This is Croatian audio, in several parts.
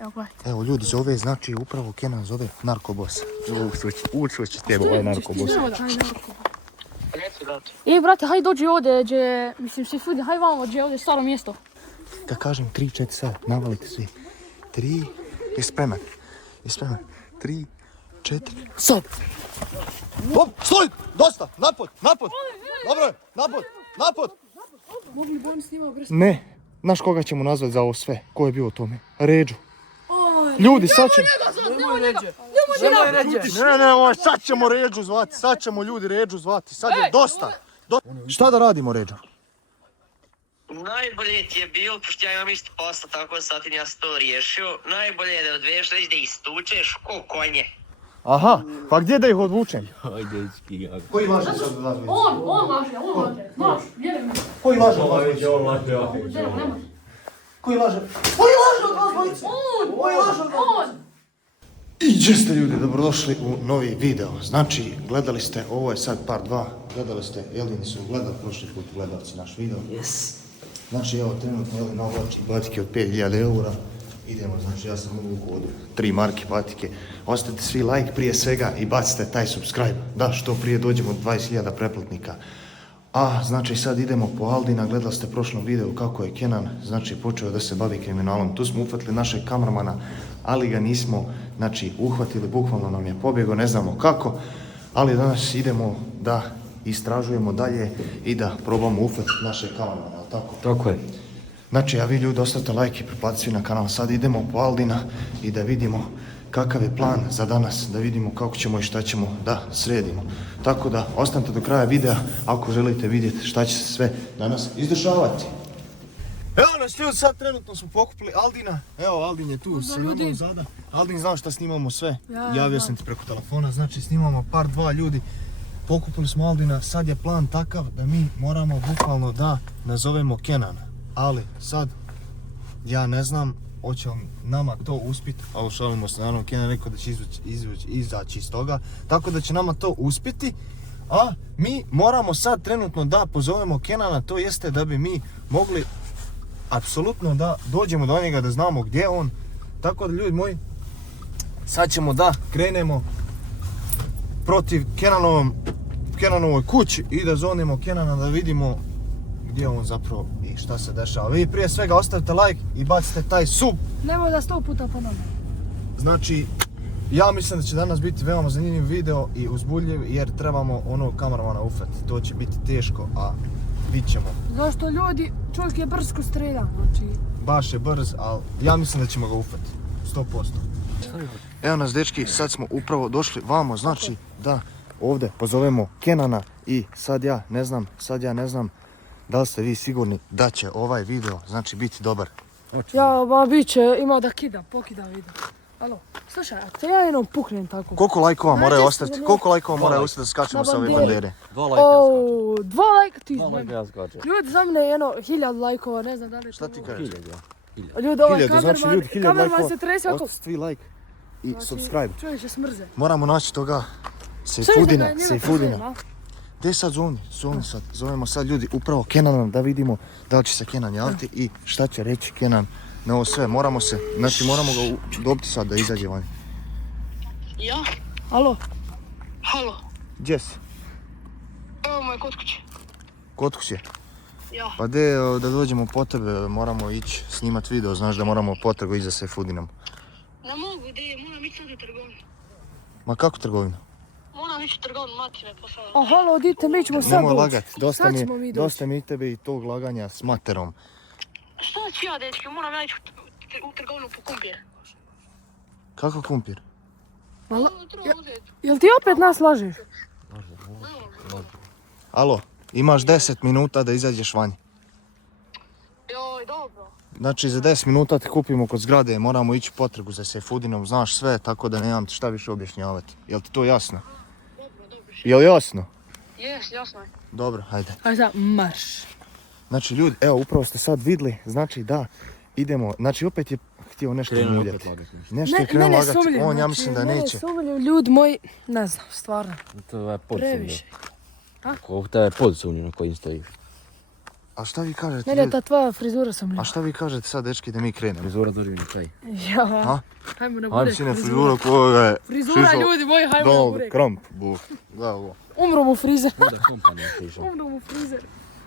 Evo gledaj. Evo ljudi zove, znači upravo Kenan zove narkobosa. Učuo će tebe ovaj narkobos. Brate, hajde dođi ovdje, mislim seafood, hajde vamo, gdje ovdje staro mjesto. Kad kažem 3, 4 sad, navalite svi. 3, je spreman. 3, 4, sad! Hop, stoj! Dosta! Napod! Dobro je, napod! Mogli bi on snimao brzo? Ne, znaš koga ćemo nazvati za ovo sve? Ko je bio u tome? Ređu. Ljudi, sad ćemo... Nemoj ređe. Ne, sad ćemo Ređu zvati, sad ćemo ljudi Ređu zvati, sad je dosta. Šta da radimo, Ređa? Najbolje ti je bilo, pošto ja imam isto posla, tako sad ja sam to riješio. Najbolje je da odviješ reći da istučeš ko konje. Aha, pa gdje da ih odvučem? Ajde, skijak. Koji laže sad od vas? On laže, znaš, vjerujem mi. Koji laže od vas? Koji laže od vas dvojice? On! I gdje ste ljudi, dobrodošli u novi video. Znači, gledali ste, ovo je sad part 2, gledali ste, Eldini su gledali prošli put gledalci naš video. Yes. Znači, evo, trenutno Eldin oblači batike od 5000 eura. Idemo, znači, ja sam uvukao od 3 marke batike. Ostavite svi like prije svega i bacite taj subscribe. Da, što prije dođemo do 20.000 pretplatnika. A, znači, sad idemo po Aldina, gledali ste prošlom videu kako je Kenan, znači, počeo da se bavi kriminalom. Tu smo uhvatili našeg kamermana, ali ga nismo, znači, uhvatili, bukvalno nam je pobjegao, ne znamo kako, ali danas idemo da istražujemo dalje i da probamo uhvatiti našeg kamermana, ali tako? Tako je. Znači, a vi ljudi ostavite like i pretplatite svi na kanal. Sad idemo po Aldina i da vidimo kakav je plan za danas, da vidimo kako ćemo i šta ćemo da sredimo. Tako da, ostanite do kraja videa ako želite vidjeti šta će se sve danas izdešavati. Evo nas ljudi, sad trenutno smo pokupili Aldina. Evo, Aldin je tu sa ljudom zada. Aldin, znao šta snimamo sve? Javio sam ti preko telefona, znači snimamo part 2 ljudi. Pokupili smo Aldina, sad je plan takav da mi moramo bukvalno da nazovemo Kenana. Ali sad, ja ne znam, hoće li nama to uspjeti, ali šalimo se, naravno Kenan rekao da će izaći iz toga, tako da će nama to uspjeti, a mi moramo sad trenutno da pozovemo Kenana, to jeste da bi mi mogli apsolutno da dođemo do njega, da znamo gdje je on, tako da ljudi moji, sad ćemo da krenemo protiv Kenanovoj kući i da zovnemo Kenana da vidimo gdje je on zapravo i šta se dešava. Vi prije svega ostavite like i bacite taj sub. Nemoj da 100 puta ponovno. Znači, ja mislim da će danas biti veoma zanimljiv video i uzbudljiv jer trebamo onog kameramana ufati. To će biti teško, a vidit ćemo. Zašto ljudi, čovjek je brz ko strelja, znači... Baš je brz, ali ja mislim da ćemo ga ufati. 100%. Evo nas dečki, sad smo upravo došli vamo, znači da ovdje pozovemo Kenana i sad ja ne znam da li ste vi sigurni da će ovaj video, znači, biti dobar? Ja, bit će, ima da pokida video. Alo, slušaj, ako ja jednom puknem tako... Koliko lajkova moraju ostaviti? Koliko lajkova moraju ostaviti da skačemo sa ove bandere? 2 lajka ja skačem. 2 lajka ti znam. 2 lajka ja skačem. Ljudi, za mene je 1000 lajkova, ne znam da li je to... Šta ti kažeš? 1000. Ljudi, ovaj 1000, znači ljudi, 1000 kamerman se trese lajkova, oko... ostavite svi like i subscribe. Čovječe smrze. Moramo naći toga Sejfudina. Gdje sad zovemo sad ljudi upravo Kenana da vidimo da li će se Kenan javiti i šta će reći Kenan na ovo sve. Moramo ga dobiti sad da izađe van. Ja? Alo? Halo? Gdje si? Evo moj kod kuće. Kod kuće? Ja. Pa gdje da dođemo po tebe, moramo ići snimat video, znaš da moramo potragu iza Sejfudinom. Ne mogu, moram ići sad u trgovinu. Ma kako trgovinu? Moram ići u trgovinu, mati me poslala. A halo, dite, mi ćemo sad Nemoj doći. lagat, dosta mi i tebe i tog laganja s materom. Šta ću ja, dečki, moram ja ići u trgovinu po kumpir. Kako kumpir? Jel ti opet nas lažeš? Alo, imaš 10 minuta da izađeš vanj. Joj, dobro. Znači za 10 minuta te kupimo kod zgrade, moramo ići potragu za Sejfudinom, znaš sve, tako da nemam ti šta više objašnjavati. Jel ti to jasno? Dobro. Jel jasno? Jes, jasno je. Dobro, hajde. Ajde sad, marš. Znači ljudi, evo upravo ste sad vidjeli, znači da idemo, znači opet je htio nešto muljati. Nešto je krenuo lagati, on ja mislim da neće. Mene sumljiv, ljudi moji, ne znam, stvarno. To je pod Previše. sumnju. To je pod sumnju na kojim stojiš. A šta vi kažete? Mene ljudi? ta tvoja frizura sam A ljubav. šta vi kažete sad, dečki, da mi krenemo? Frizura doživljeni čaj. Ja. A? Hajmo na Ajde burek. sine, frizura koga je Frizura, šišao ljudi moji, hajmo na do burek. kramp, buk. Da, ovo. Umro mu frizer. Da kompanija prišao. Umro mu frizer.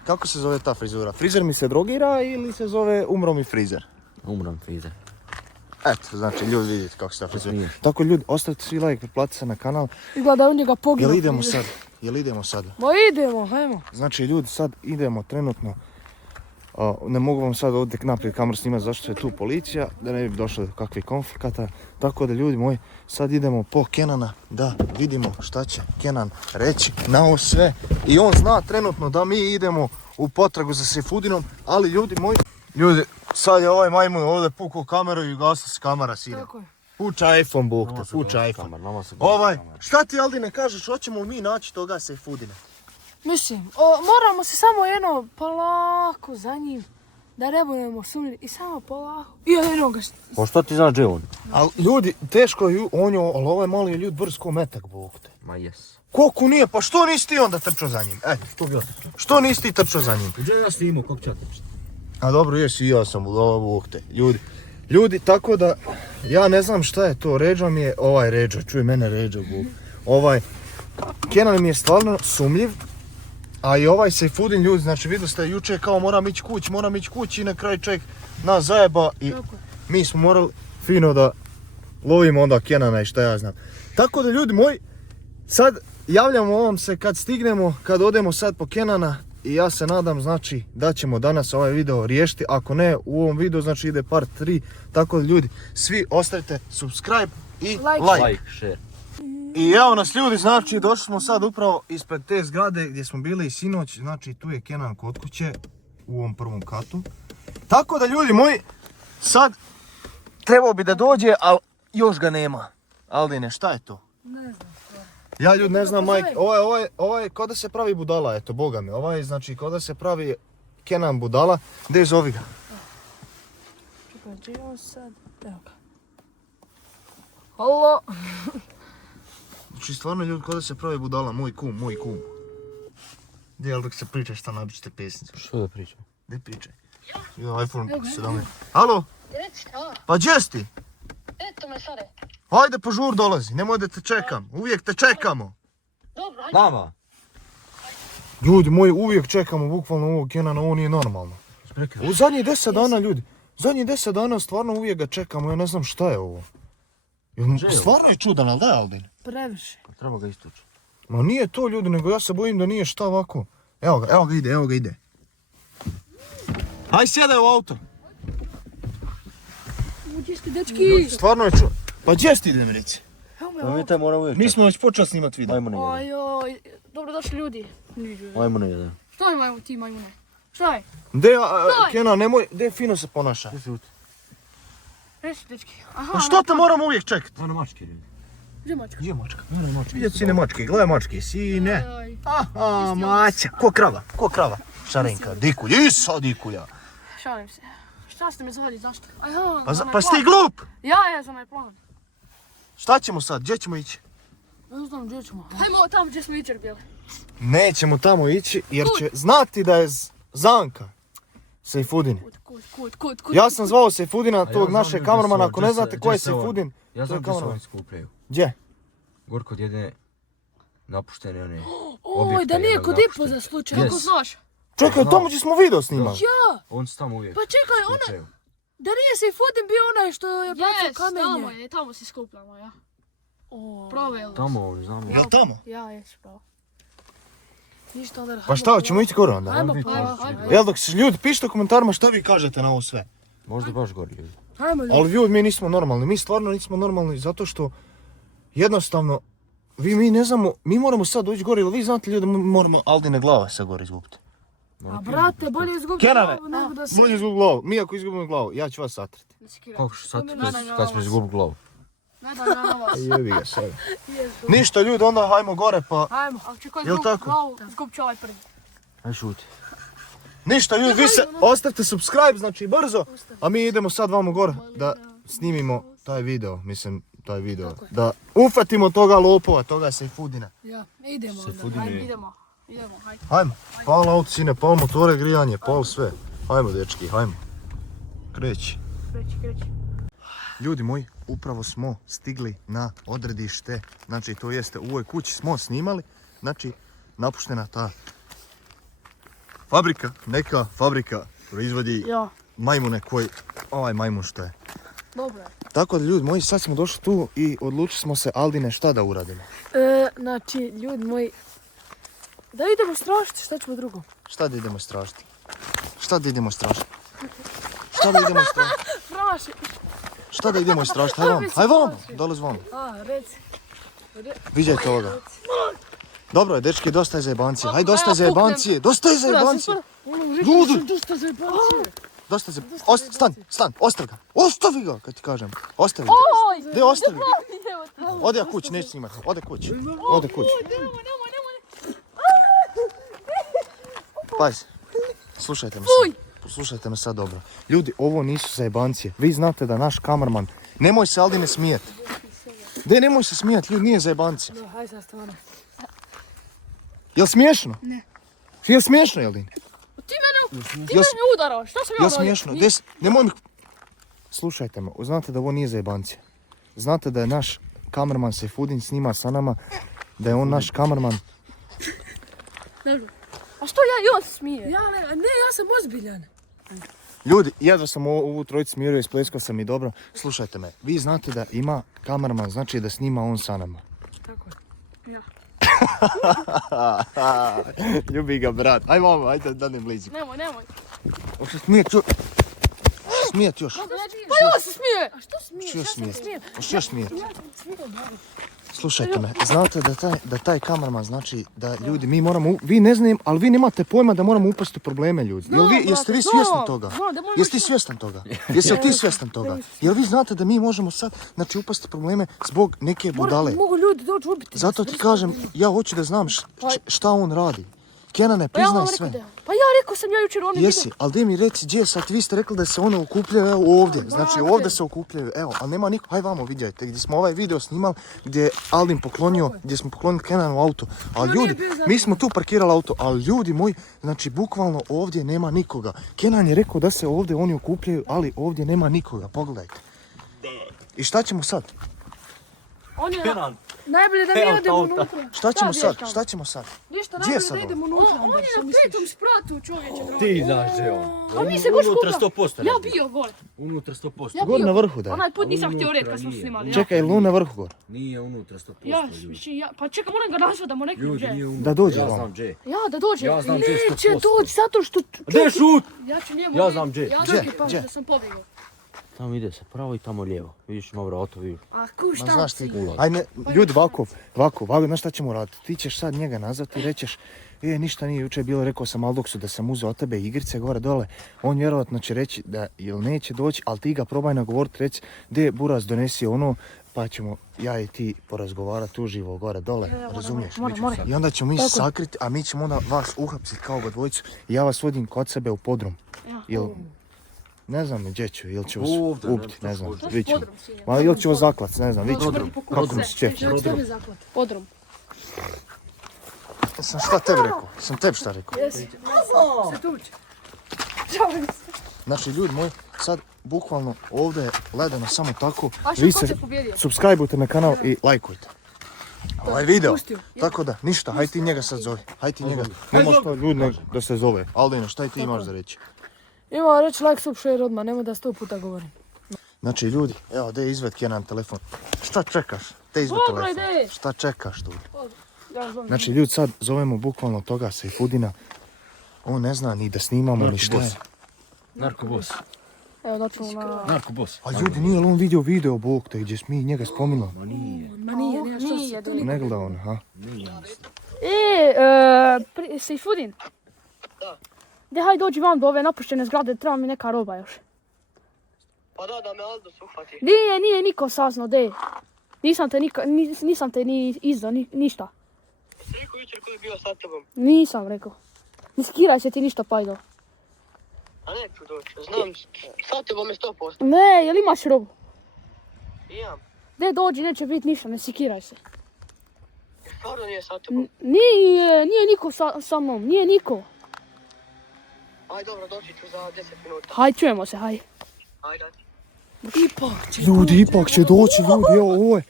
Kako se zove ta frizura? Frizer mi se drogira ili se zove umro mi frizer? Umram frizer. Eto, znači ljudi vidite kako se ta frizura. Nije. Tako ljudi, ostavite svi like, pretplatite se na kanal. Izgleda u njega poginuo. Jel idemo frizer. sad? Jel idemo sad? Ma idemo, hajmo. Znači ljudi, sad idemo trenutno. Ne mogu vam sad ovdje naprijed kameru snimati zašto je tu policija, da ne bi došlo do kakvih konflikata. Tako da ljudi moji, sad idemo po Kenana da vidimo šta će Kenan reći na ovo sve. I on zna trenutno da mi idemo u potragu za Saifudinom, ali ljudi moji... Ljudi, sad je ovaj majmun ovdje pukao kameru i ugasla se kamera sine. Tako je. Puča iPhone, bukte, puča iPhone. Šta ti Aldine kažeš, hoćemo li mi naći toga Saifudina? Mislim, moramo se samo jedno polako za njim. Da ne budemo sumnjivi i samo polako. I jedno ga... Pa što ti znaš gdje on? Ali ljudi, teško je, on je, ali ovaj mali je ljud brz ko metak, bukte. Ma jes. Koliko nije, pa što nisi ti onda trčao za njim? Što nisi ti trčao za njim? Gdje ja snimao, kako ću ja trčati? A dobro, jesi i ja sam budala, bukte. Ljudi, tako da, ja ne znam šta je to, Ređo mi je, Ređo, čuj mene Ređo, buk. Kenan mi je stvarno sumljiv, a i ovaj Saifudin, ljudi, znači vidjeli ste jučer kao moram ići kući i na kraju čovjek nas zajeba i mi smo morali fino da lovimo onda Kenana i šta ja znam. Tako da ljudi moji, sad javljamo vam se kad stignemo, kad odemo sad po Kenana i ja se nadam znači da ćemo danas ovaj video riješiti, ako ne u ovom videu znači ide part 3, tako da ljudi svi ostavite subscribe i like. Like, share. I evo nas ljudi, znači došli smo sad upravo ispred te zgrade gdje smo bili i sinoć, znači tu je Kenan kod kuće u ovom prvom katu. Tako da ljudi moji, sad trebao bi da dođe, ali još ga nema. Aldine, šta je to? Ne znam. Ja ljudi ne znam, majke, ovaj kao da se pravi budala, eto, boga mi, ovaj znači kao da se pravi Kenan budala, gdje zovi ga? Čekaj, gdje je on sad? Evo ga. Halo? Znači stvarno ljudi kao da se pravi budala, moj kum. Gdje je, ali dok se pričaš šta napišite pesnicu? Što da pričam? Gdje pričaj? Jo, iPhone 17. Halo? Reci, hvala. Pa gdje si ti? Eto me sada. Hajde požur dolazi, nemoj da te čekam, uvijek te čekamo. Dobro, hajde. Mama! Ljudi moji, uvijek čekamo bukvalno ovog Kenana, ovo nije normalno. U zadnjih 10 dana ljudi, zadnjih 10 dana stvarno uvijek ga čekamo, ja ne znam šta je ovo. Stvarno je čudan, ali da je Aldin? Previše. Treba ga istući. Ma nije to ljudi, nego ja se bojim da nije šta ovako. Evo ga ide. Aj sjedaj u auto. Gdje ste, dečki? Stvarno je čudan. Pa gdje si ti idem reći? Evo me Pa ovo. mi taj mora uvijek Mi smo već počeli snimat video. Majmune jedan. Ojoj, dobrodošli ljudi. Majmune jedan. Šta je majmun, ti majmune? Šta je? Kenan, nemoj, gdje fino se ponaša. Reci, dečki. Aha, Pa što te moramo uvijek čekati? Ono mačke ljudi. gdje mačka? Gdje mačka? Vidjeti sine mačke, gledaj mačke, sine. Aj, Aha, mača. Ko krava? Šarenka, dikulj, isa dikulja. šalim se. Šta ste me zvali, zašto? Aha, Pa si ti glup? Ja, za onaj plan. Šta ćemo sad, gdje ćemo ići? Ne znam gdje ćemo. Hajmo tamo gdje smo jučer bili. Nećemo tamo ići jer će znati da je Zanka Saifudin. Kud. Ja sam zvao Saifudina, tog znam našeg gdje kameramana, se- ako ne gdje znate se- ko je gdje se on- Saifudin, Ja to znam je gdje se kameraman. oni skupljaju. Gdje? Gor kod jedne napuštene one Oj, objekta da nije jednog kod napuštenog. Ipo za slučaj. Yes. Kako znaš? Čekaj, tamo gdje smo video snimali. Ja, On su tamo uvijek pa čekaj, ona... skupljaju. Da nije Saifudin bio onaj što je bacao kamenje. Tamo je, tamo se skupljamo, ja. Proveli. Tamo oni, znamo. Jel tamo? Ja, jes, pravo. Ništa onda... Pa šta, hoćemo ići gore onda? Hajmo Ajmo, polako. Jel dok se ljudi, pišite u komentarima šta vi kažete na ovo sve. Možda baš gori ljudi. Hajmo ljudi. Ali ljudi, mi nismo normalni, mi stvarno nismo normalni zato što jednostavno, mi ne znamo, mi moramo sad doći gore, ili vi znate ljudi, mi moramo Aldine glava se gore izgubiti. A brate, bolje izgubiti Kenane, glavu nego da se... bolje izgubiti glavu, mi ako izgubimo glavu, ja ću vas satriti. Kako što sad kad smo izgubili glavu? Ne da na vas. Jebi ga sad. Ništa ljudi, onda hajmo gore pa... Hajmo, ako će koji Jel izgubiti tako? glavu, izgubit će ovaj prvi. Aj šuti. Ništa ljudi, vi se ostavite subscribe, znači brzo, a mi idemo sad vamo gore da snimimo taj video, da ufatimo toga lopova, toga Saifudina. Ja, idemo onda. Saifudin Hajmo, je- idemo. Idemo, hajde. Hajmo, pal auto sine, pal motore, grijanje, pal sve. Hajmo dečki, hajmo. Kreći. Kreći. Ljudi moji, upravo smo stigli na odredište, znači to jeste u ovoj kući smo snimali, znači napuštena ta fabrika, neka fabrika proizvodi Ja. majmune koji, ovaj majmun što je. Dobro je. Tako da ljudi moji, sad smo došli tu i odlučili smo se, Aldine, šta da uradimo? Znači, ljudi moji, da idemo strašiti, šta ćemo drugo? Šta da idemo istražiti? Šta da idemo istražiti? Šta da idemo istražiti? Straši. Šta da idemo istražiti? Haj vam, dolazi vam. Reci. Vidjajte ovoga. Dobro je, dečki, dosta je zajebancije. Haj, dosta je zajebancije. Dosta je zajebancije. Ljudi! Dosta za jebancije. Dosta je zajebancije. Stan, ostavi ga. Ostavi ga, kad ti kažem. Ostavi ga. Oj! Gdje ostavi ga? Ode ja kući, neću snimati. Ode kući. Ode kući. Nemoj. Pazi, slušajte me sad. Slušajte me sad dobro. Ljudi, ovo nisu zajebancije. Vi znate da naš kamerman... Nemoj se, Aldine, smijet. Nemoj se smijat, ljudi, nije zajebancija. No, hajde sad stvarno. Jel smiješno? Ne. Jel smiješno, Aldine? Ti mene udarao, šta sam ja Jel smiješno? Nemoj mi... Slušajte me, znate da ovo nije zajebancija. Znate da je naš kamerman Sejfudin snima sa nama, da je on naš kamerman. A što ja se smije? Ja sam ozbiljan. Ljudi, jedva sam ovu trojicu smirio, ispleskao sam i dobro. Slušajte me, vi znate da ima kamerman, znači da snima on sa nama. Tako je. Ja. Ljubi ga, brat. Aj mama, ajde da ne blizu. Nemoj. Hoće smijet još. Smijet još. Pa ja se smije! A što smiješ? Što još Ja sam smijet? smijem. Hoće još smijet. Ja sam smijem, dobro. Slušajte me, znate da taj kamerman znači da ljudi, mi moramo, vi ne znam, ali vi nemate pojma da moramo upasti u probleme ljudi. Jeste vi svjesni toga? Jesi ti svjestan toga? Jesi li ti svjestan toga? Jel vi znate da mi možemo sad, znači, upasti u probleme zbog neke budale? Mogu ljudi doći ubiti. Zato ti kažem, ja hoću da znam šta on radi. Kenane, priznaj sve. Pa ja rekao sam ja jučer oni Jesi, ali daj mi reci gdje sad, vi ste rekli da se one okupljaju, evo ovdje, znači ovdje se okupljaju, evo, ali nema niko, haj vamo vidjajte, gdje smo ovaj video snimali, gdje je Aldin poklonio, gdje smo poklonili Kenanu auto, ali ljudi, mi smo tu parkirali auto, ali ljudi moji, znači bukvalno ovdje nema nikoga. Kenan je rekao da se ovdje oni okupljaju, ali ovdje nema nikoga, pogledajte. I šta ćemo sad? On je... Najbolje da mi odemo unutra. Šta ćemo sad? Ništa, Gdje je najbolje sad da on? idemo unutra. On je na petom spratu, čovječe drugi. Ti znaš gdje je on. A mi se baš Unutra kupa. 100%. Ja bio gore. Unutra 100%. Ja Gor bio. na vrhu da je. Onaj put nisam htio Unutra red kad smo nije. snimali. ja. Čekaj, Lu na vrhu gor. Nije unutra 100%. Pa čekaj, moram ga nazvat da mu nekom Ljudi, gdje. nije unutra. Da dođe Ja vam. znam gdje. Ja, da dođe. Ja znam gdje 100%. Neće doći zato što... Gdje šut? Ja ću njemu Ja reći. znam gdje. Ja Gdje? znam Gdje? da sam pobjegao. Tamo ide se pravo i tamo lijevo. Vidiš ima vrato, vidiš. A Ma kušta znaš ti, Ulaz. ajde, ljudi, ovako, znaš šta ćemo raditi? Ti ćeš sad njega nazvati i rećeš, ništa nije jučer bilo, rekao sam Aldoksu da sam uzeo od tebe igrice gore dole. On vjerojatno će reći da ili neće doći, ali ti ga probaj nagovoriti, reci, gdje Buraz donesi ono, pa ćemo ja i ti porazgovarati uživo gore dole, razumiješ? Moram. I onda ćemo mi sakriti, a mi ćemo onda vas uhapsiti kao ga dvojicu i ja vas vodim kod sebe u podrum. Jel, ne znam gdje ću, ili će vas Ovdje, ubiti, ne znam, vidit ćemo. Podrum si je. Ma ili će vas zaklat, ne znam, vidit ćemo kako mi se čefi. Čovjek tebe zaklat. Podrum. Sam šta tebi rekao? Sam tebi šta rekao? Jesi. Se tuči. Znači ljudi moji, sad bukvalno ovdje je ledeno samo tako. A što Vi ko se se pobjedio? subscribeujte na kanal i lajkujte. Ovaj video. Pustio. Tako da, ništa, haj ti njega sad zove. Haj ti njega. Nema što ljudi da se zove. Aldino, šta i ti imaš za reći? Ima reći like, sub, share odmah, nemoj da 100 puta govorim. Znači ljudi, evo da je izved Kenan telefon. Šta čekaš? Te izved Dobra telefon. ideja. Šta čekaš tu? Ja zovem. Znači ljudi sad zovemo bukvalno toga Sejfudina. On ne zna ni da snimamo ni šta je. Narkobos. Evo doćemo na... Narkobos. A ljudi, nije li on vidio video Bog te gdje smo mi njega spominali? Ma nije. Ma nije, nema što Nije, se... da Ne gleda on, ha? Sejfudin. Gdje haj dođi vam do ove napuštene zgrade, treba mi neka roba još. Pa da me Aldus uhvati. Nije niko saznao, de. Nisam te ni izdao, ništa. Jesi rekao jučer ko je bio sa tobom? Nisam rekao. Ne skiraj se ti ništa, Pajdo. A neću doći, znam, sa tobom je 100%. Ne, jel imaš robu? Imam. De dođi, neće biti ništa, ne sikiraj se. stvarno nije sa tobom? Nije niko sa mnom, nije niko. Aj dobro, doći ću za 10 minuta. Haj, čujemo se, haj. Ajde. Ljudi, ipak će doći, ljudi, evo, ovo je.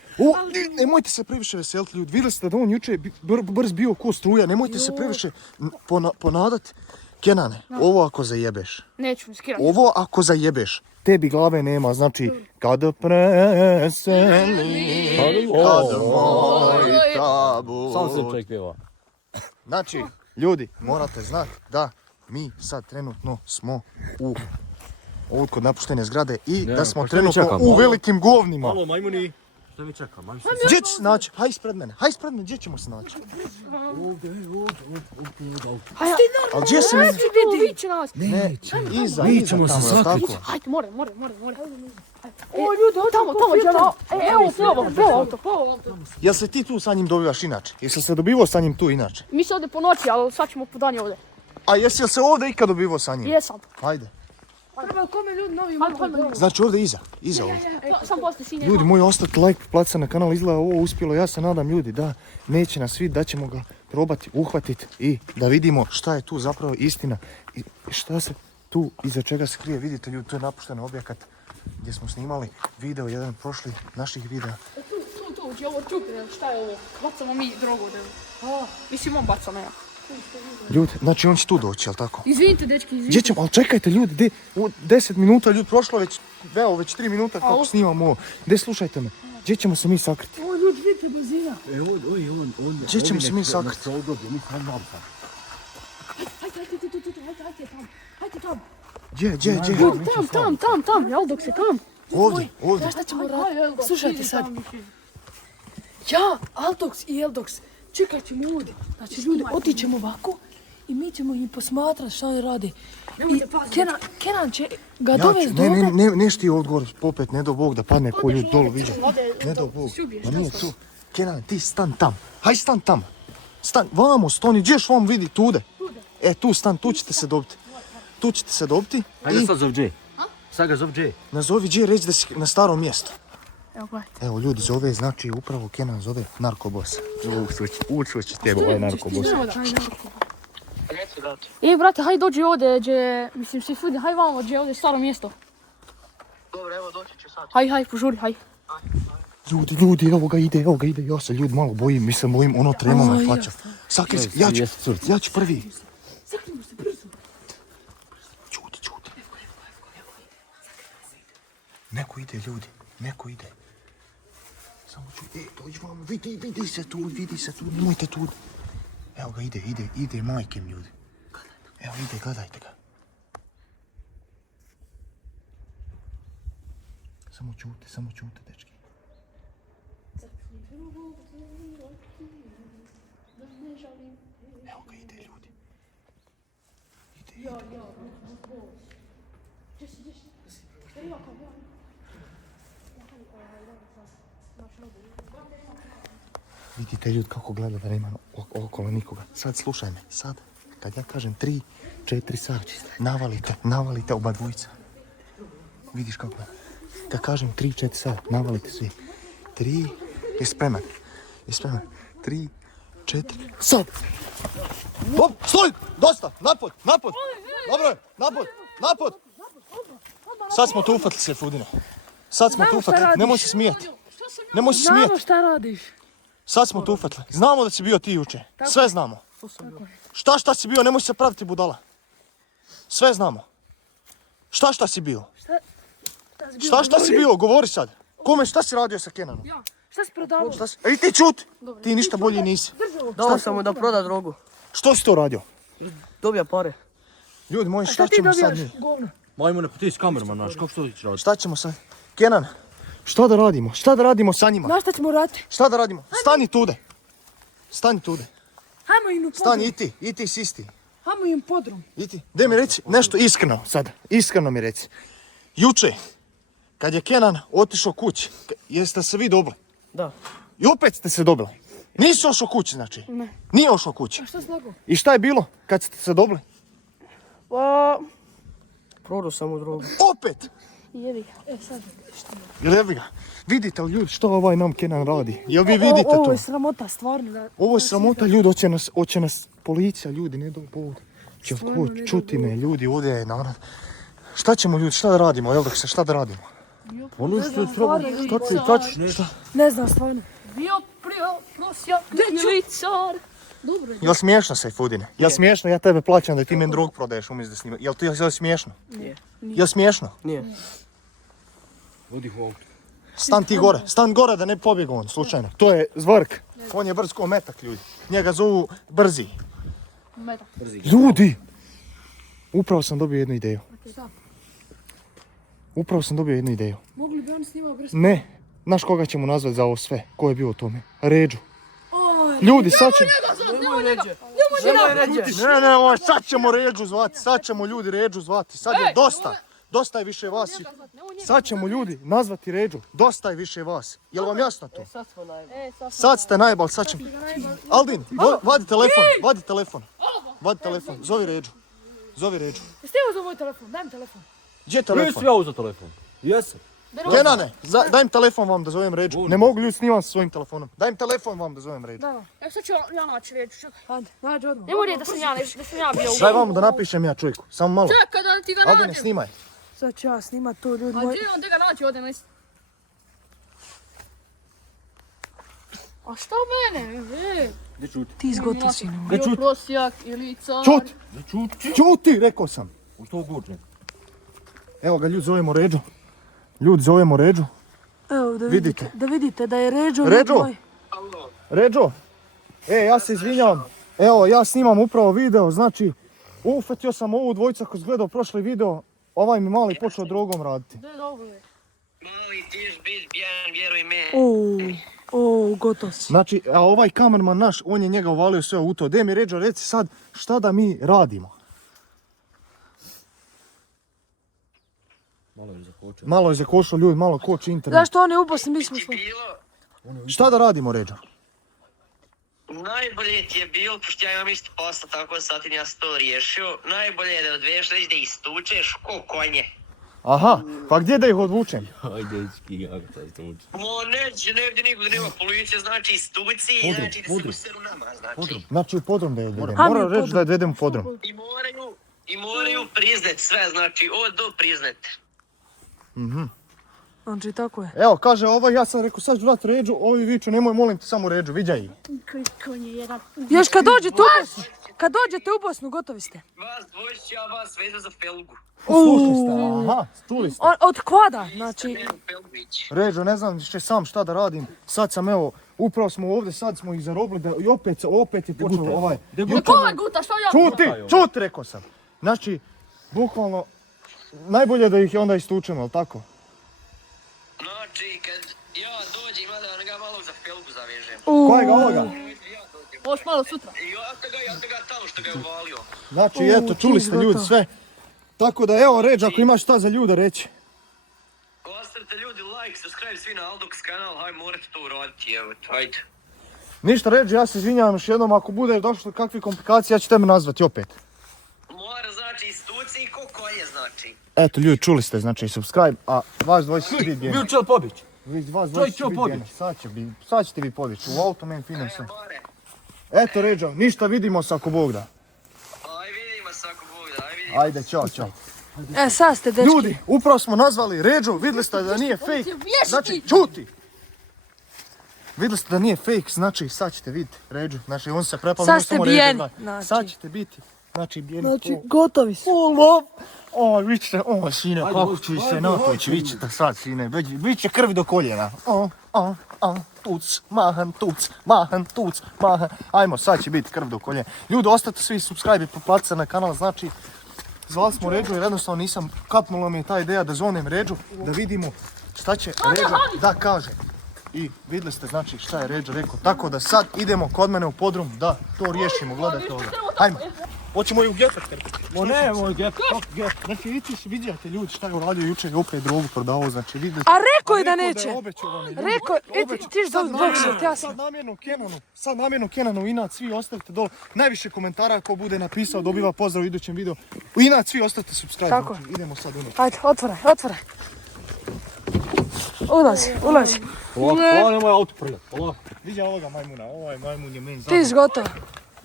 Nemojte se previše veseliti, ljudi. Vidjeli ste da on juče brz bio ko struja, nemojte se previše ponadati. Kenane, ovo ako zajebeš. Neću mi skirati. Ovo ako zajebeš. Tebi glave nema, znači, kada preseli, kada moj tabut. Sam se čovjek pjeva. Znači, ljudi, morate znati da mi sad trenutno smo ovdje kod napuštene zgrade i da smo trenutno u velikim govnima. Alo, majmuni. Što mi čekam? Gdje će se naći? Haj ispred mene, gdje ćemo se naći? Ali gdje se mene? Viće nas. Ne, iza ćemo se tamo, jel sakriti. tako? Hajde, more. O, ljudi, tamo, žena. Evo, prvo auto. Jel se ti tu sa njim dobivaš inače? Jesi li se dobivao sa njim tu inače? Mi se ovdje po noći, ali sad ćemo po danje ovdje. A jesi li se ovdje ikad dobivao sa njim? Jesam. Hajde. Treba kome ljudi novi Hajde. Znači ovdje iza ovdje. Sam poslije sinje. Ljudi, moj ostati like, placa na kanal, izgleda ovo uspjelo. Ja se nadam, ljudi, da neće nas vidjeti, da ćemo ga probati uhvatiti i da vidimo šta je tu zapravo istina i šta se tu iza čega se krije. Vidite, ljudi, to je napušten objekat gdje smo snimali video, jedan od prošlih naših videa. Tu, ovo čupi, šta je ovo? Bacamo mi drogu, mislim on baca nekako. Ljudi, znači on će tu doći, jel tako? Izvinite, dečki, izvinite. Gdje ćemo, ali čekajte ljudi, 10 minuta, ljudi, prošlo već 3 minuta kako snimamo ovo. Gdje, slušajte me, gdje ćemo se mi sakriti? O, ljudi, vidite brzina. Gdje ćemo se mi sakriti? Hajde tam. Gdje? Ljudi, tam, jel dok se tam. Ovdje. Znaš šta ćemo raditi? Slušajte sad. Ja, Aldox i Eldox, čekat ćemo ovdje. Znači ljudi, otićemo ovako i mi ćemo im posmatrati šta oni rade. I Kenan će ga dovesti do ovdje. Neš ti odgovor popet, ne do Bog da padne ko ljud dolu viđa. Ne do Bog, ma nije tu. Kenan, ti stan tam. Haj stan tam. Stan, vamo stoni, gdješ vam vidi, tude. Tu stan, tu ćete se dobiti. Hajde sad zov Dže. Sad ga zov Dže. Nazovi gdje reći da si na starom mjestu. Evo, gledajte. Evo ljudi, zove, znači upravo Kenan zove narkobos. Učuć će tebe ovaj narkobos. Neću dati. Brate, hajde dođi ovdje, mislim, svi ljudi, hajde vamo, gdje je ovdje staro mjesto. Dobro, evo doći ću sad. Hajde, požuri, hajde. Ljudi, evo ga ide. Ja se ljudi malo bojim, mi se bojim, ono trema me plaća. Sakri se, ja ću prvi. Saknimo se brzo. Čuti. Neko ide, ljudi, neko ide. Samo čuti, dođi vam, vidi se tu, nemojte tu. Evo ga, ide majkem, ljudi. Evo ide, gledajte ga. Samo čute, dečki. Evo ga, ide, ljudi. Vidite ljudi kako gleda da nema okolo nikoga. Sad slušaj me, sad kad ja kažem 3, 4 sad, navalite oba dvojica. Vidiš kako gleda. Kad kažem 3, 4 sad, navalite svi. 3, je spreman. 3, 4, sad! Hop, stoj! Dosta! Napod! Dobro je, napod! Sad smo to ufatili se, Fudine. Nemoj se smijati. Znamo šta radiš. Sad smo to ufatili. Znamo da si bio ti juče. Sve znamo. Šta si bio, nemoj se praviti budala. Sve znamo. Šta si bio? Šta si bio, govori sad. Kome, šta si radio sa Kenanom? Šta si prodavao? I ti čut! Ti ništa bolji nisi. Dao sam mu da proda drogu. Što si to radio? Dobija pare. Ljudi moji, Šta šta ti ćemo sad dobijaš? mi? Govno. Majmune, pa ti si kamerman naš, kako što ti ćeš raditi? Šta ćemo sad? Kenan, šta da radimo? Šta da radimo sa njima? Znaš šta ćemo raditi? Šta da radimo? Stani tude. Hajmo im u Stani podrum. i ti sisti. Hajmo im podrum. I ti. Daj mi reci nešto iskreno sad. Iskreno mi reci. Juče, kad je Kenan otišao kući, jeste se vi dobili? Da. I opet ste se dobili. Nisi ošao kući, znači? Ne. Nije ošao kući. A šta si nego? I šta je bilo kad ste se dobili? Prodao sam mu drogu. Opet! Jebi ga. Sad. Jel evi ga? Vidite li ljudi što ovaj nam Kenan radi? Jel vi vidite to? Ovo je sramota, stvarno. Da. Ovo je sramota ljudi, hoće nas policija ljudi, ne do Bog. Će ko čuti me ljudi, ovdje je narod. Šta ćemo ljudi, šta da radimo, jel dok se, šta da radimo? Ono što je treba, šta ćeš nešto? Ne znam, stvarno. Bio prosjak ili car. Dobro je. Jel smiješno Sejfudine? Jel smiješno, ja tebe plaćam da ti meni drog prodaješ umjesto da snima. Jel to smiješno? Nije. Jel smiješno? Nije. Vodi u auto. Stan gore da ne pobjegu on, slučajno. To je Zvrk, on je brz ko metak ljudi. Njega zovu Brzi. Metak. Ljudi! Upravo sam dobio jednu ideju. Mogli bi on snimao brzo. Ne, znaš koga ćemo nazvati za ovo sve? Ko je bio u tome? Ređu. Ljudi, sad ćemo... Ne, ovo, sad ćemo Ređu zvati, sad ćemo ljudi Ređu zvati, sad je dosta. Dosta je više vas. Sad ćemo ljudi nazvati Ređu, dosta je više vas. Jel vam jasno to? Sad ste najbal, sad ćemo... Aldin, vadi telefon, zovi Ređu. Jeste uzeo moj telefon? Daj mi telefon. Gdje je Nisi telefon? ja uzeo telefon. Jesam. Kenane, daj mi telefon vam da zovem Ređu. Ne mogu ljudi snimati sa svojim telefonom. Daj mi telefon vam da zovem Ređu. Da. Evo sad ću ja naći Ređu, čekaj. Hajde, nađi odmah. Ne mora da sam ja bio. Daj vam da napišem ja čovjeku, samo malo. Čekaj da ti ga Aldine, nađem. snimaj. Sad ću ja snimat to, ljudi A moji. gdje on te ga naći ovdje mislim? A šta mene? Gdje čuti? Ti zgoto si nam. Gdje Bio čuti? prosjak ili car. Čuti! Gdje čuti? Čuti, rekao sam. U što uguđen? Evo ga, ljudi zovemo Ređu. Ljudi zovemo Ređu. Evo, Vidite. da vidite da je Ređo. Ređo! ljudi moji. Ređo! Ja se izvinjavam. Evo, ja snimam upravo video, znači... Ufatio sam ovu dvojicu ako si gledao prošli video. Ovaj mi mali počeo drogom raditi. Da je dobro je. Mali tiš bit bijan, vjeruj me. Gotov si. Znači, a ovaj kamerman naš, on je njega uvalio sve u to. Daj mi Ređo, reci sad šta da mi radimo. Malo je zakočio ljudi, malo koči internet. Zašto on je uposlen, mi smo smo. Bilo, Šta da radimo Ređo? najbolje ti je bilo, pošto ja imam isto posla, tako da sad ja sam to riješio. Najbolje je da odviješ već da istučeš ko konje. Aha, pa gdje da ih odvučem? Ajde, iski, kako sad to uči. Neće, negdje nigdje nema policije, znači istuci, znači da se useru nama, znači. Znači u podrum da je odvedem. Ha, mi Moram u reći podrum. da je odvedem u podrum. I moraju priznat sve, znači od do priznat. Znači, tako je. Evo, kaže ovaj, ja sam rekao sad ću dati Ređu, ovi viču, nemoj molim te samo Ređu, viđaj ih. Konj je jedan. Još kad dođete u Bosnu, kad dođete u Bosnu, gotovi ste. Vas dvojić, ja vas vezu za Felgu. Slušali ste, aha, čuli ste. Od kvada, znači. Nenu Felgović. Ređo, ne znam še sam šta da radim, sad sam evo, upravo smo ovdje, sad smo ih zarobili da i opet je počelo ovaj... Koga guta, što ja? Čuti, rekao sam. Znači, bukvalno, najbolje da ih onda istučemo, jel tako? Znači, kad ja dođem, ima da ga malo za Felgu zavežem. Kojega ovoga? Možeš malo sutra. I ja te ga tamo što ga je uvalio. Znači, eto, čuli ste ljudi sve. Tako da, evo Ređo, ako imaš šta za ljude reći. Ostavite ljudi like, subscribe svi na Aldox kanal, hajde morate to uraditi, evo, hajde. Ništa Ređo, ja se izvinjavam još jednom, ako bude došlo do kakvih komplikacija, ja ću tebe nazvati opet. Mora znači istuci i ko konje znači. Eto, ljudi, čuli ste, znači, subscribe, a vas dvojice će biti bijeni. Mi će li pobjeći? Vas dvojice će biti bijeni. Sad ćete vi pobjeći, u auto, men, fino sve. Eto Ređo, ništa, vidimo se ako Bog da. Aj vidimo se ako Bog da, aj vidimo. Ajde, čao. Sad ste, dečki. Ljudi, upravo smo nazvali Ređu, vidjeli ste da nije fake. Znači, čuti! Vidjeli ste da nije fake, znači sad ćete vidjeti Ređu. Znači, on se prepao, Sad može ste samo bijeni, Ređu. znači. Sad ćete biti, znači, bijeni. Znači, gotovi su. Vi ćete, sine, kako ću se napoći, vi ćete sad, sine, bit će krvi do koljena. Tuc, mahan. Ajmo, sad će biti krv do koljena. Ljudi, ostate svi subscribe i poplatite se na kanal, znači, zvali smo Ređu jer jednostavno nisam, kapnula mi je ta ideja da zovnem Ređu, da vidimo šta će Ređa da kaže. I vidjeli ste znači šta je Ređa rekao, tako da sad idemo kod mene u podrum da to riješimo, gledajte ovdje. Hajmo, hoćemo i u gepat krpiti. Ne, moj gep. Znači ići vidjeti ljudi šta je uradio jučer i opet drogu prodavao, znači vidjeli. A rekao je da neće. Rekao je, tiš da odbokšet, ja sam. Sad namjerno Kenanu, inat svi ostavite dole. Najviše komentara ko bude napisao dobiva pozdrav u idućem videu. Inat svi ostavite subscribe, Tako. znači idemo sad unutra. Ajde, otvaraj. Ulazi. Polako, nemoj auto prljat, polako. Vidi ovoga majmuna, ovaj majmun je meni Ti si gotov.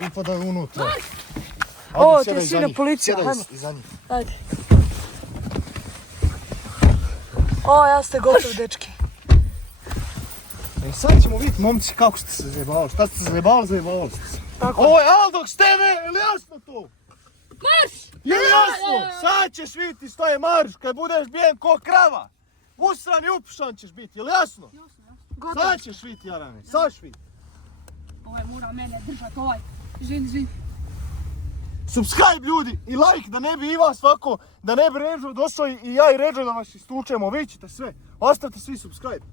Upada unutra. O, ti je sine policija, hajmo. Sjedaj iza njih. Ajde. O, ja ste gotovi, dečki. E sad ćemo vidjeti, momci, kako ste se zajebavali. Šta ste se zajebavali ste se. Tako. Ovo je Aldox TV, je li jasno to? Marš! Je li jasno? Sad ćeš vidjeti što je marš, kad budeš bijen ko krava. Usran i upušan ćeš biti, je li jasno? Gotovo. Sad ćeš vidjeti, Jarane, sad ćeš vidjeti. Ovaj mora mene držat, ovaj. Izvini. Subscribe ljudi i like da ne bi i vas svako, da ne bi Ređo došao i ja i Ređo da vas istučemo, vi ćete sve. Ostavite svi subscribe.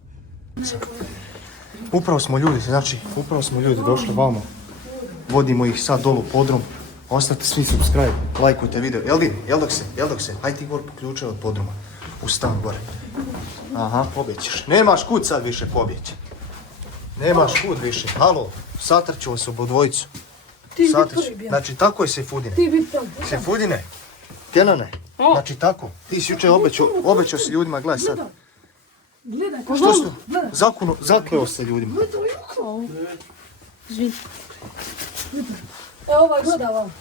Upravo smo ljudi došli vamo. Vodimo ih sad dolu u podrum. Ostavite svi subscribe, lajkujte video. Eldin, Eldokse, hajde ti gore po ključe od podruma. U stan gore. Aha, pobjećeš. Nemaš kud sad više pobjeći. Nemaš kud više. Halo, satrću vas obo dvojicu. Znači tako je Sejfudine. Sejfudine, Kenane, znači tako. Ti si jučer obećao si ljudima, gledaj sad. Gledaj, Što si to? Zakleo se ljudima. Izvini. Evo ovaj gleda vam.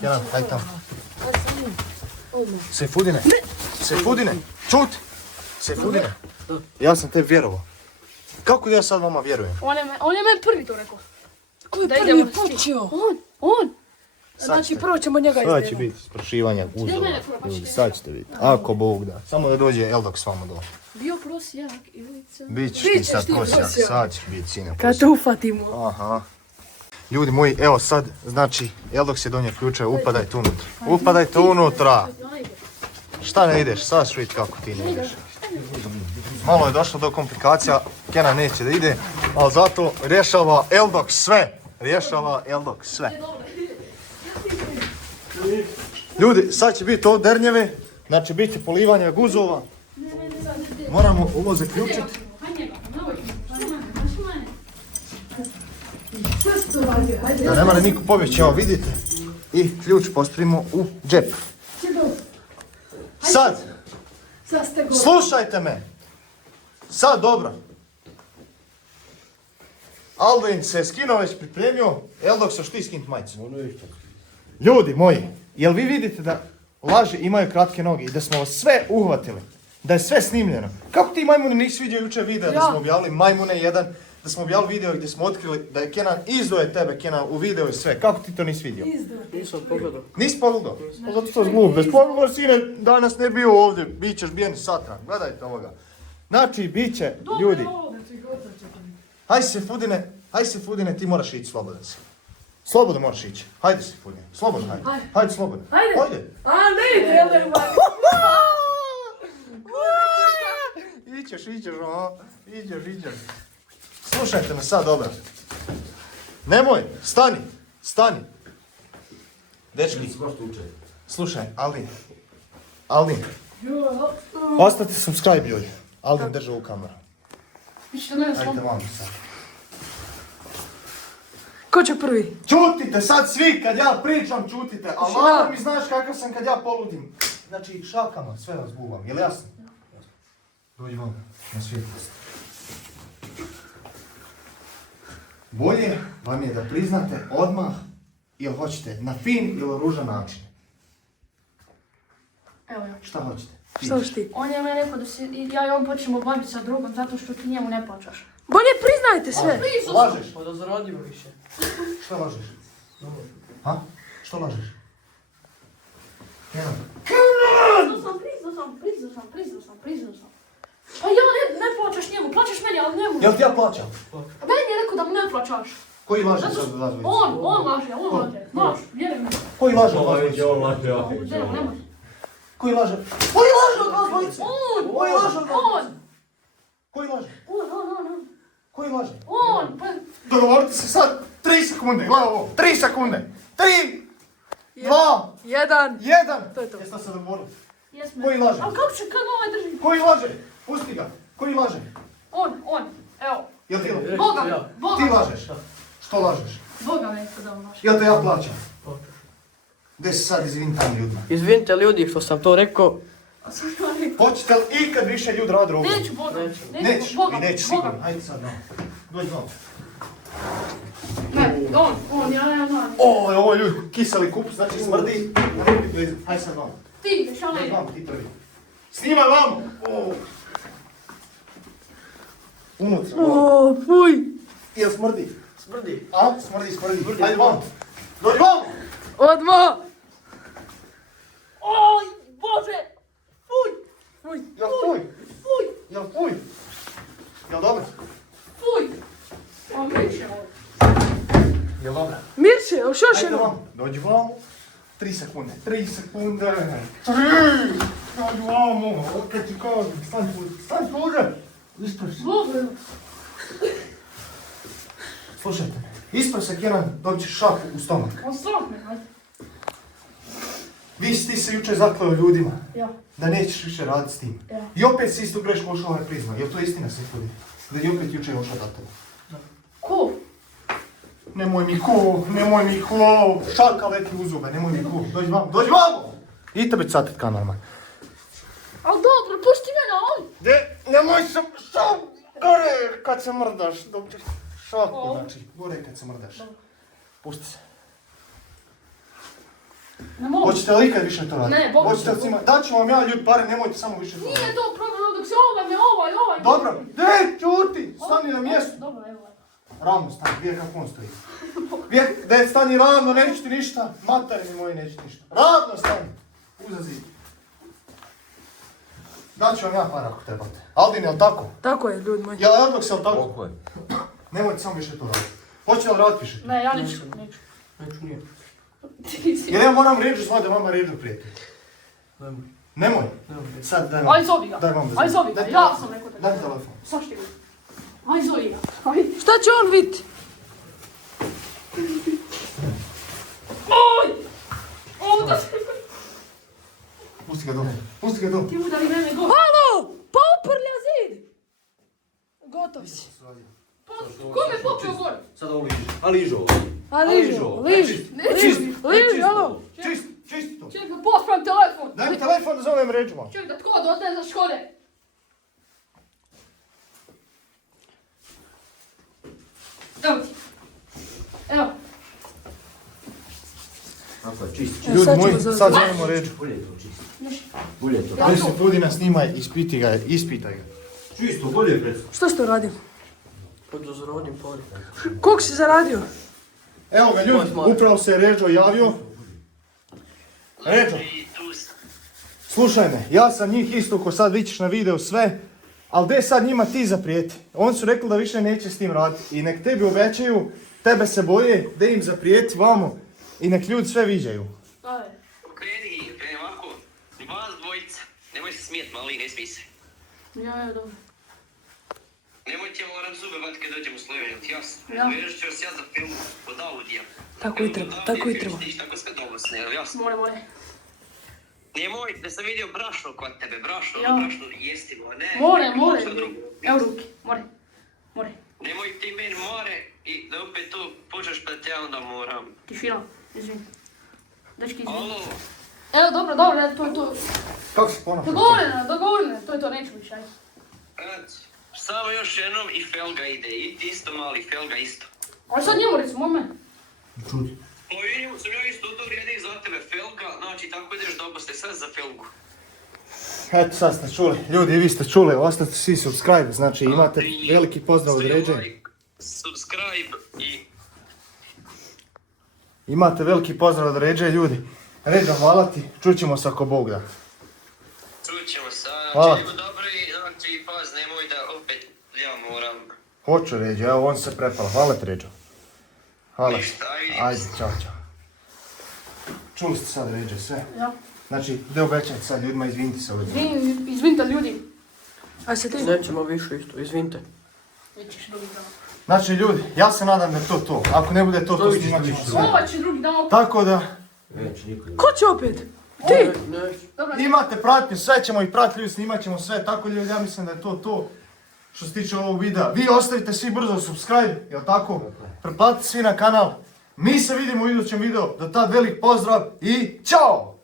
Kenan, hajde tamo. Sejfudine, čuti. Sejfudine, ja sam tebi vjerovao. Kako da ja sad vama vjerujem? On je meni prvi to rekao. Ko je Da prvi idemo počeo? On. Znači prvo ćemo njega Sad će izgledati. biti sprašivanja guzova. mene probaš, Ljudi, sad ćete vidjeti. Ako Bog da. Samo da dođe Eldox s vama dole. Bio prosjak, Ilica. Bićeš ti sad prosjak, sad ćeš biti sine Kad prosjak. te ufatimo. Aha. Ljudi moji, evo sad, znači, Eldox je donio ključe, upadajte unutra. Šta ne ideš? Sad ću vidjeti kako ti ne ideš. Malo je došlo do komplikacija, Kenan neće da ide, ali zato rješava Eldox sve. Ljudi, sad će biti ovo dernjeve, znači bit će polivanje guzova. Moramo ovo zaključiti. Da ne mora niko pobjeći, evo vidite. I ključ postavimo u džep. Sad, slušajte me. Sad dobro. Aldin se skinuo već pripremio, Eldox još ti skinut majicu. Ljudi moji, jel vi vidite da laži imaju kratke noge i da smo vas sve uhvatili? Da je sve snimljeno. Kako ti majmuni nisi vidio jučer video da smo objavili Majmune 1, da smo objavili video gdje smo otkrili da je Kenan izdoje tebe, Kenan, u video i sve. Kako ti to nisi vidio? Nisam pogledao. Nisi pogledao? Pa zato što si glup. Bez pogleda sine danas ne bio ovdje, bit ćeš bijen satra. Gledajte ovoga. Znači, bit će, ljudi. Haj se Fudine, ti moraš ići slobodan si. Slobodno moraš ići. Hajde se Fudine, slobodno hajde. Hajde slobodno. Hajde. A ne ide, jel da je Ićeš, ićeš. Slušajte me sad, dobro. Nemoj, stani. Dečki, slušaj, Aldin. Ostate subscribe, ljudi. Aldin drži u kameru. Ajde vam sad. Ko će prvi? Čutite sad svi, kad ja pričam, čutite. A malo mi znaš kakav sam kad ja poludim. Znači, šakama sve vas buvam, jel jasno? Dođi vam na svjetlost. Bolje vam je da priznate odmah ili hoćete na fin ili ružan način. Evo ja. Šta hoćete? Šta hoćeš ti? On je meni rekao da se ja i on počnemo baviti sa drugom zato što ti njemu ne plaćaš. Bolje priznajte sve. Lažeš? Pa da zaradimo više. Šta lažeš? Ha? Što lažeš? Kenan. Priznao sam. Pa ja ne plaćaš njemu, plaćaš meni, ali njemu. Jel ti ja plaćam? A meni je rekao da mu ne plaćaš. Koji laže sad od vas dvojice? On laže. Znaš, vjeruj mi. Koji laže od vas dvojice? Nemoj. Koji laže? Koji laže od vas dvojice? Koji laže od vas On. dvojice? Koji laže? On. Koji laže? On. Pa... Dogovorite se sad 3 sekunde, gledaj ovo, 3 sekunde. 3, 2, 1. 1. To je to. Jeste se dogovorili? Jesme. Koji laže? Ali kako će kad ovaj drži? Koji laže? Pusti ga. Koji laže? On. Evo. Jel ti Boga Ti me. lažeš? Što lažeš? Boga me da on laže. Jel te ja plaćam? Gdje se sad izvini tam ljudima? Izvinite ljudi što sam to rekao, Hoćete li ikad više ljudi raditi drogu? Neću, Boga. Nećeš, Boga. i nećeš Boga. sigurno. Hajde sad, no. Dođi vam. Ne, on, ja znam. Ovo ljudi, kiseli kup, znači smrdi. Ne biti blizu. Hajde sad vam. Ti ideš, ja ne Dođi idem. vam, ti prvi. Snimaj vamo! Unutra. Fuj. Jel smrdi? Smrdi. A? Smrdi. Hajde vam. Dođi vam! Odmah. Oj, Bože! Fuj! Jel fuj? Jel dobro? Fuj! O, miše. Jel dobro? Mirče, još Hajde jednom. vam. Dođi vam. 3 sekunde. 3 sekunde. 3! Dođi vamo. Opet ti kažem. Stani tuže. Isprši. Bože. Slušajte me. Isprsak jedan, dobit ćeš šaku u stomak. On strah me, hajde. Ti se jučer zakleo ljudima. Ja. Da nećeš više raditi s tim. Ja. I opet si istu grešku ošao ovaj priznao. Jel to istina se ljudi? Da je opet jučer ošao da tebe. Ko? Nemoj mi ko, šaka leti u zube, nemoj mi ko. Dođi vamo! I tebe catit kanal, man. Al dobro, pusti me na on. Nemoj se, gore kad se mrdaš, dobit ćeš šaku, znači, gore kad se mrdaš. Pusti se. Ne mogu. Hoćete li ikad više to raditi? Ne, Bogu. Hoćete li cima, daću vam ja ljudi pare, nemojte samo više to raditi. Nije to problem, dok se ovaj. Dobro, čuti, stani na mjestu. Dobro, evo. Ravno stani, gdje kako on stoji. Gdje stani ravno, neću ti ništa, materi moji neću ti ništa. Ravno stani, uza zid. Daću vam ja para ako trebate. Aldin, jel tako? Tako je, ljudi moji. Jel Erdox, jel tako? Koliko je? Nemojte samo više to raditi. Hoćete li raditi više? Ne, ja neću. Neću nije. Jer ja moram ređu svoj da vama ređu prijatelj. Nemoj. Sad daj vam. Aj zovi ga. Daj vam. Aj zovi ga, ja sam rekao da. Daj mi telefon. Sašti ga. Aj zovi ga. Aj. Šta će on vidjeti? Oj! Ovdje se... Pusti ga dole. Pusti ga dole. Ti udari mene go. Halo! Pa uprlja zid! Gotov si. Ko me popio gore? Sada ovo liži. A liži ovo. A liži. Liži, alo. Čisti to. Čekaj, pospravim telefon. Daj mi telefon da zovem ređu malo. Čekaj, da tko dodaje za škode. Evo ti. Evo. Tako je, čist. Evo, Ljudi sad moji, ćemo za- sad zovemo ređu. Bolje je to čist. Još. Bolje je to. Ja. 10 ljudi nas snimaj, ispitaj ga. Čisto, bolje je predstav. Što si to radio? Pod da zaradim pari. Koliko si zaradio? Evo ga ljudi, upravo se Ređo javio. Ređo, I tu sam. slušaj me, ja sam njih isto ko sad vidiš na videu sve, ali gdje sad njima ti zaprijeti? Oni su rekli da više neće s tim raditi i nek tebi obećaju, tebe se boje, da im zaprijeti vamo i nek ljudi sve viđaju. Ajde. Kreni ovako. Vas dvojica. Nemoj se smijet, mali, ne smij se. Ja, dobro. Nemojte moram zube vat kad dođem u Sloveniju, ti jasno? Ja. Vežu ću vas ja za film od Audija. Tako i treba, tako i treba. Tako sve dobosne, jel jasno? More. Nemoj, da sam vidio brašno kod tebe, brašno, Ja. brašno jestimo, ne? More. Ništa drugo. Evo ruke, more. Nemoj ti meni more i da opet tu počneš pa te ja onda moram. Tišina, izvini. Dečki, izvini. Alo, Evo, dobro, to je to. Kako se ponašaš? Dogovoreno, to je to, neću više, ajde. samo još jednom i Felga ide, i ti isto mali, Felga isto. Ali sad njemu recimo, mene. Čudi. Pa vidim, sam ja isto to vrijedi za tebe Felga, znači tako ideš doboste sad za Felgu. Eto sad ste čuli, ljudi vi ste čuli, ostavite svi subscribe, znači imate veliki pozdrav od Ređe. Subscribe i... Imate veliki pozdrav od Ređe, ljudi. Ređa, hvala ti, čućemo se ako Bog da. Čućemo se, Hvala. znači idemo dobro i znači paz, nemoj da opet ja moram. Hoću Ređe, evo on se prepala, hvala ti Ređo. Hvala ti. Ništa, ajde. Ajde, čao. Čuli ste sad Ređe sve? Ja. Znači, gdje obećajte sad ljudima, izvinite se ovdje. Izvinite ljudi. A se ti? Nećemo više isto, izvinite. Nećeš drugi dan. Znači ljudi, ja se nadam da je to. Ako ne bude to Dobit ćeš snimat ćemo više. sve. Ovaj će drugi dan opet. Tako da, Neće niko. Ko će opet? Ti? Ne. Dobro, imate pratnju, sve ćemo i pratiti ljudi, snimat ćemo sve. Tako ljudi, ja mislim da je to. Što se tiče ovog videa. Vi ostavite svi brzo subscribe, jel tako? Pretplatite svi na kanal. Mi se vidimo u idućem videu. Do tad velik pozdrav i ćao!